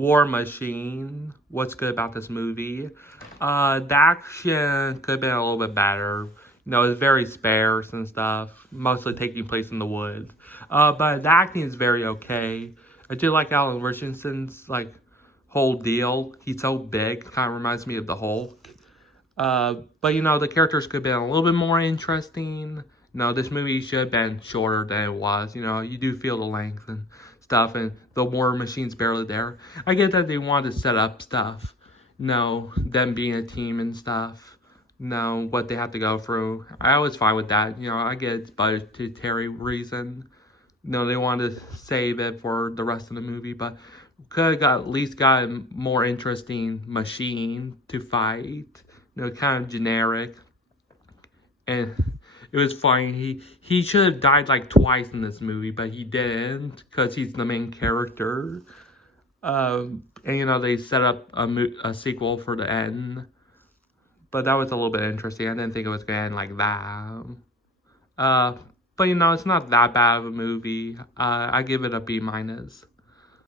War Machine. What's good about this movie? The action could have been a little bit better. It's very sparse and stuff, mostly taking place in the woods. But the acting is very okay. I do like Alan Richardson's whole deal. He's so big, kind of reminds me of the Hulk. But the characters could have been a little bit more interesting. This movie should have been shorter than it was. You do feel the length and stuff, and the War Machine's barely there. I get that they wanted to set up stuff. Them being a team and stuff. What they have to go through. I was fine with that. I get it's budgetary reason. They wanted to save it for the rest of the movie, but could have at least got a more interesting machine to fight. Kind of generic. And it was funny. He should have died twice in this movie, but he didn't because he's the main character. And they set up a sequel for the end, but that was a little bit interesting. I didn't think it was gonna end like that. But it's not that bad of a movie. I give it a B-.